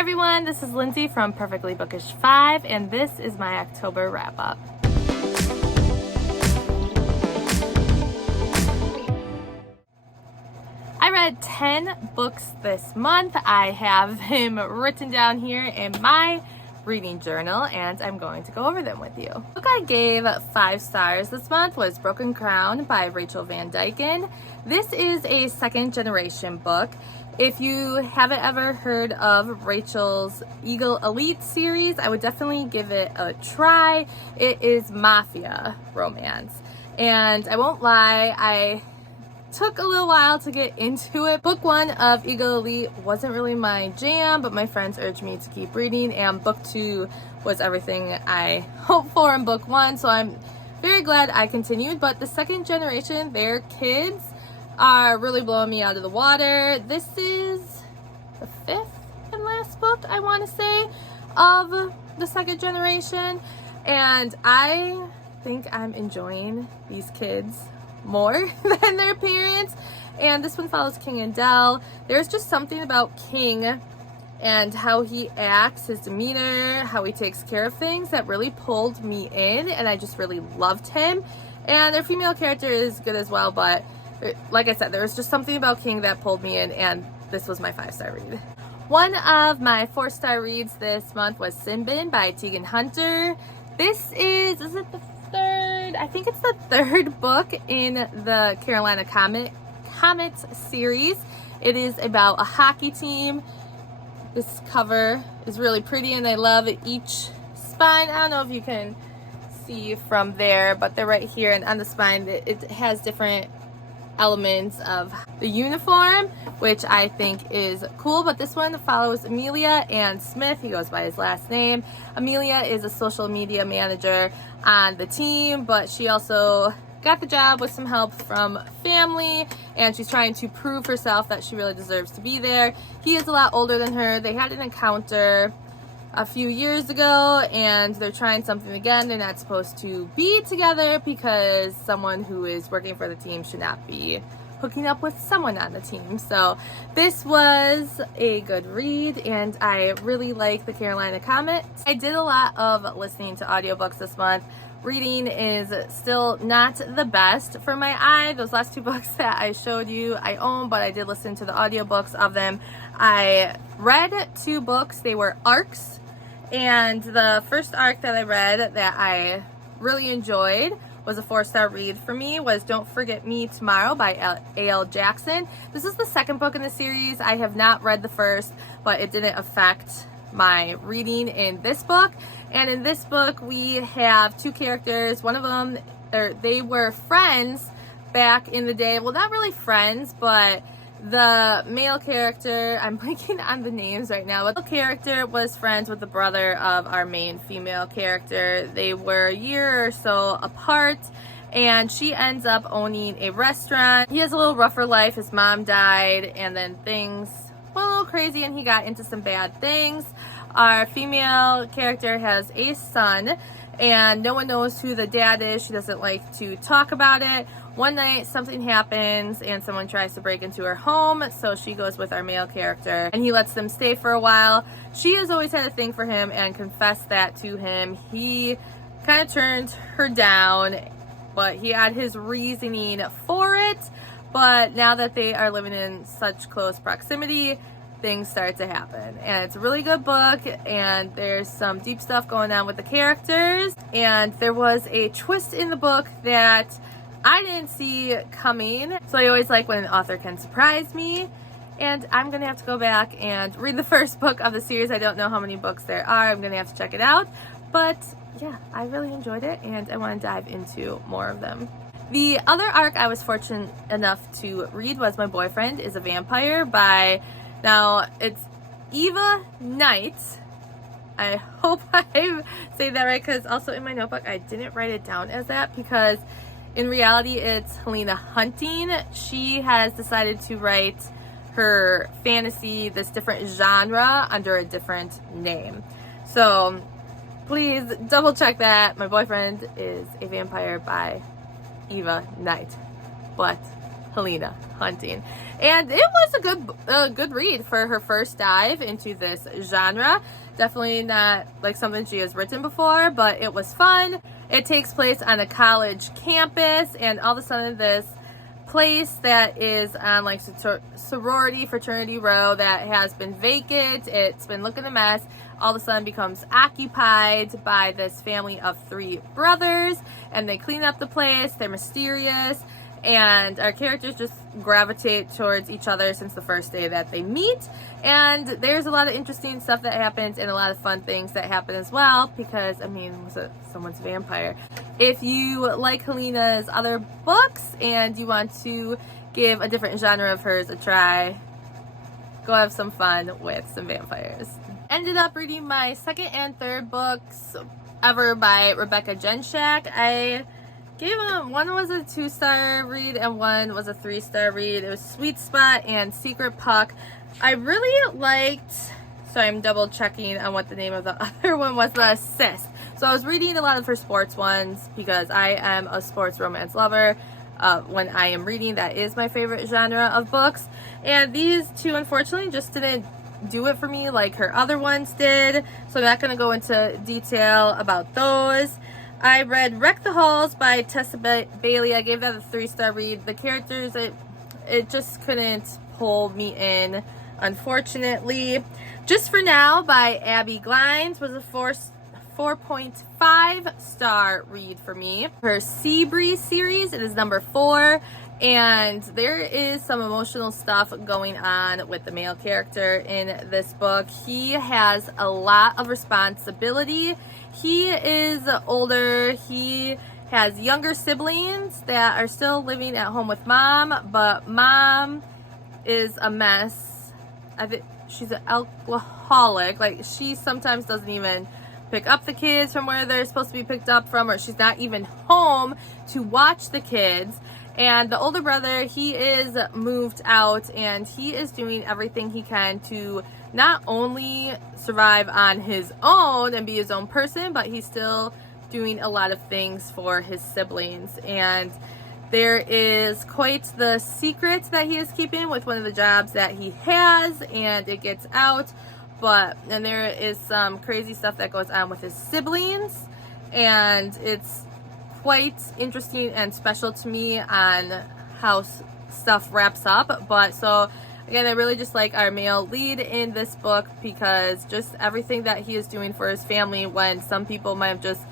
everyone, this is Lindsay from Perfectly Bookish 5, and this is my October wrap-up. I read 10 books this month. I have them written down here in my reading journal, and I'm going to go over them with you. The book I gave 5 stars this month was Broken Crown by Rachel Van Dyken. This is a second generation book. If you haven't ever heard of Rachel's Eagle Elite series, I would definitely give it a try. It is mafia romance. And I won't lie, I took a little while to get into it. Book 1 of Eagle Elite wasn't really my jam, but my friends urged me to keep reading, and book 2 was everything I hoped for in book 1, so I'm very glad I continued. But the second generation, their kids are really blowing me out of the water. This is the 5th and last book, I want to say, of the second generation, and I think I'm enjoying these kids more than their parents. And this one follows King and Dell. There's just something about King and how he acts, his demeanor, how he takes care of things that really pulled me in, and I just really loved him. And their female character is good as well, but like I said, there was just something about King that pulled me in, and this was my 5-star read. One of my 4-star reads this month was Sinbin by Tegan Hunter. This is it the third? I think it's the 3rd book in the Carolina Comets series. It is about a hockey team. This cover is really pretty, and I love each spine. I don't know if you can see from there, but they're right here, and on the spine it has different elements of the uniform, which I think is cool. But this one follows Amelia and Smith. He goes by his last name. Amelia is a social media manager on the team, but she also got the job with some help from family, and she's trying to prove herself that she really deserves to be there. He is a lot older than her. They had an encounter a few years ago, and they're trying something again. They're not supposed to be together because someone who is working for the team should not be hooking up with someone on the team. So this was a good read, and I really like the Carolina Comets. I did a lot of listening to audiobooks this month. Reading is still not the best for my eye. Those last 2 books that I showed you I own, but I did listen to the audiobooks of them. I read 2 books. They were arcs, and the first arc that I read that I really enjoyed was a 4-star read for me, was Don't Forget Me Tomorrow by A.L. Jackson. This is the 2nd book in the series. I have not read the first, but it didn't affect my reading in this book. And in this book we have 2 characters. One of them, they were friends back in the day. Well, not really friends, but the male character, I'm blanking on the names right now, but the character was friends with the brother of our main female character. They were a year or so apart, and she ends up owning a restaurant. He has a little rougher life. His mom died, and then things went a little crazy, and he got into some bad things. Our female character has a son, and no one knows who the dad is. She doesn't like to talk about it. One night something happens and someone tries to break into her home, so she goes with our male character, and he lets them stay for a while. She has always had a thing for him and confessed that to him. He kind of turned her down, but he had his reasoning for it. But now that they are living in such close proximity, things start to happen, and it's a really good book, and there's some deep stuff going on with the characters, and there was a twist in the book that I didn't see coming. So I always like when an author can surprise me, and I'm gonna have to go back and read the first book of the series. I don't know how many books there are. I'm gonna have to check it out, but yeah, I really enjoyed it, and I want to dive into more of them. The other arc I was fortunate enough to read was My Boyfriend is a Vampire by, now it's Eva Knight. I hope I say that right, because also in my notebook I didn't write it down as that, because in reality it's Helena Hunting. She has decided to write her fantasy, this different genre, under a different name. So please double check that. My Boyfriend is a Vampire by Eva Knight. But Helena hunting. And it was a good read for her first dive into this genre. Definitely not like something she has written before, but it was fun. It takes place on a college campus, and all of a sudden this place that is on like sorority fraternity row that has been vacant, it's been looking a mess, all of a sudden becomes occupied by this family of 3 brothers, and they clean up the place. They're mysterious, and our characters just gravitate towards each other since the first day that they meet. And there's a lot of interesting stuff that happens and a lot of fun things that happen as well, because I mean, someone's a vampire. If you like Helena's other books and you want to give a different genre of hers a try, go have some fun with some vampires. Ended up reading my second and third books ever by Rebecca Genshak. I gave them, one was a 2-star read and one was a 3-star read. It was Sweet Spot and Secret Puck. I really liked, so I'm double checking on what the name of the other one was, the Assist. So I was reading a lot of her sports ones because I am a sports romance lover. When I am reading, that is my favorite genre of books. And these two, unfortunately, just didn't do it for me like her other ones did. So I'm not going to go into detail about those. I read Wreck the Halls by Tessa Bailey. I gave that a 3-star read. The characters, it just couldn't pull me in, unfortunately. Just for Now by Abby Glines was a 4.5-star read for me. Her Seabreeze series, it is number 4, and there is some emotional stuff going on with the male character in this book. He has a lot of responsibility. He is older. He has younger siblings that are still living at home with mom, but mom is a mess. I think she's an alcoholic. Like, she sometimes doesn't even pick up the kids from where they're supposed to be picked up from, or she's not even home to watch the kids. And the older brother, he is moved out, and he is doing everything he can to not only survive on his own and be his own person, but he's still doing a lot of things for his siblings. And there is quite the secret that he is keeping with one of the jobs that he has, and it gets out. And there is some crazy stuff that goes on with his siblings, and it's quite interesting and special to me on how stuff wraps up. But so again, I really just like our male lead in this book, because just everything that he is doing for his family, when some people might have just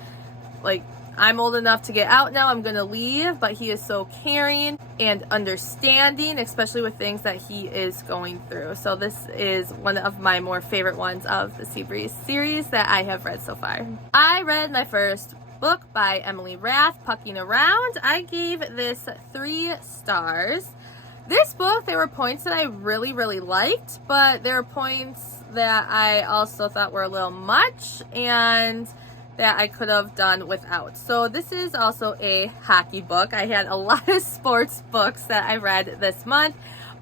like, I'm old enough to get out now, I'm gonna leave, but he is so caring and understanding, especially with things that he is going through. So this is one of my more favorite ones of the Seabreeze series that I have read so far. I read my first book by Emily Rath, Pucking Around. I gave this 3 stars. This book, there were points that I really, really liked, but there were points that I also thought were a little much and that I could have done without. So this is also a hockey book. I had a lot of sports books that I read this month,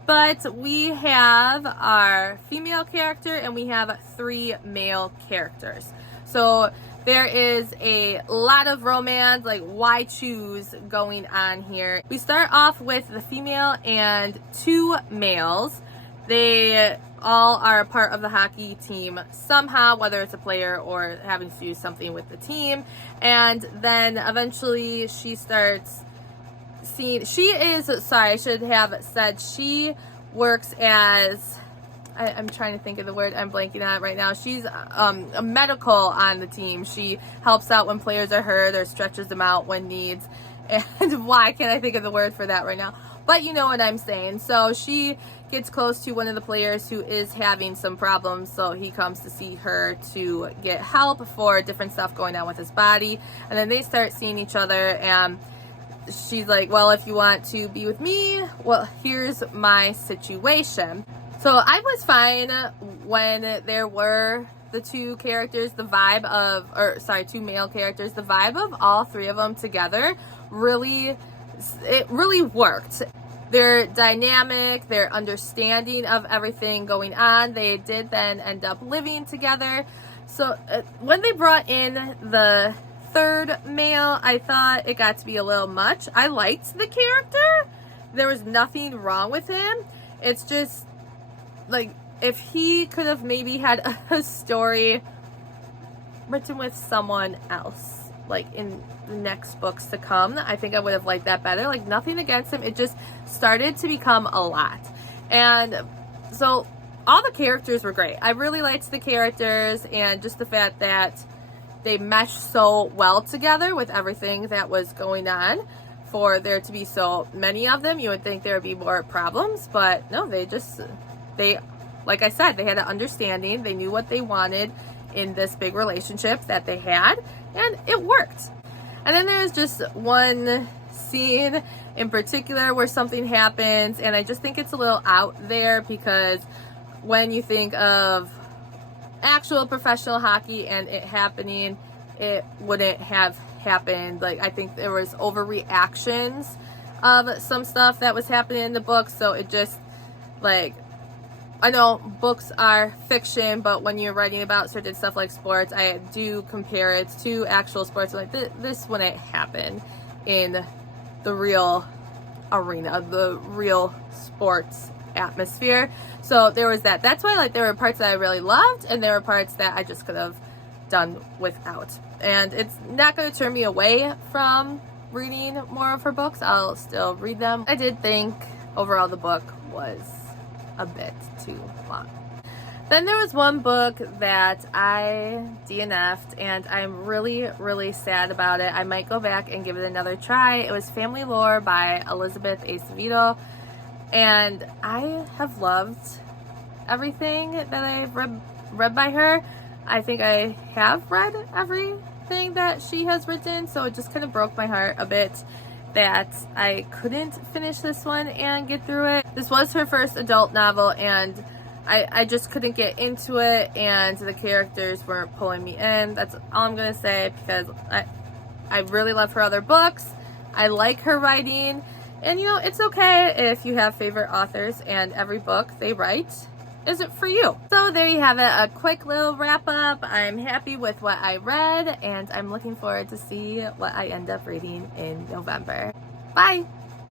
but we have our female character and we have 3 male characters. So there is a lot of romance, like why choose, going on here. We start off with the female and 2 males. They all are a part of the hockey team somehow, whether it's a player or having to do something with the team. And then eventually she starts seeing, I should have said she works as, I'm trying to think of the word, I'm blanking on it right now. She's a medical on the team. She helps out when players are hurt or stretches them out when needs. And why can't I think of the word for that right now? But you know what I'm saying. So she gets close to one of the players who is having some problems, so he comes to see her to get help for different stuff going on with his body. And then they start seeing each other, and she's like, well, if you want to be with me, well, here's my situation. So I was fine when there were the 2 characters, the vibe of, 2 male characters, the vibe of all 3 of them together really worked. Their dynamic, their understanding of everything going on, they did then end up living together. So when they brought in the 3rd male, I thought it got to be a little much. I liked the character. there was nothing wrong with him. It's just like if he could have maybe had a story written with someone else, like in the next books to come, I think I would have liked that better. Like, nothing against him, it just started to become a lot. And so all the characters were great. I really liked the characters, and just the fact that they meshed so well together with everything that was going on. For there to be so many of them, you would think there would be more problems, but no, they like I said, they had an understanding. They knew what they wanted in this big relationship that they had, and it worked. And then there's just one scene in particular where something happens, and I just think it's a little out there, because when you think of actual professional hockey and it happening, it wouldn't have happened. Like, I think there was overreactions of some stuff that was happening in the book, so it just, like, I know books are fiction, but when you're writing about certain stuff like sports, I do compare it to actual sports. Like, this wouldn't happen in the real arena, the real sports atmosphere. So there was that. That's why, like, there were parts that I really loved, and there were parts that I just could have done without. And it's not going to turn me away from reading more of her books. I'll still read them. I did think overall the book was a bit too long. Then there was one book that I DNF'd, and I'm really, really sad about it. I might go back and give it another try. It was Family Lore by Elizabeth Acevedo, and I have loved everything that I've read by her. I think I have read everything that she has written, so it just kind of broke my heart a bit that I couldn't finish this one and get through it. This was her first adult novel, and I just couldn't get into it, and the characters weren't pulling me in. That's all I'm gonna say, because I really love her other books. I like her writing, and you know, it's okay if you have favorite authors and every book they write isn't for you. So there you have it, a quick little wrap up. I'm happy with what I read, and I'm looking forward to see what I end up reading in November. Bye!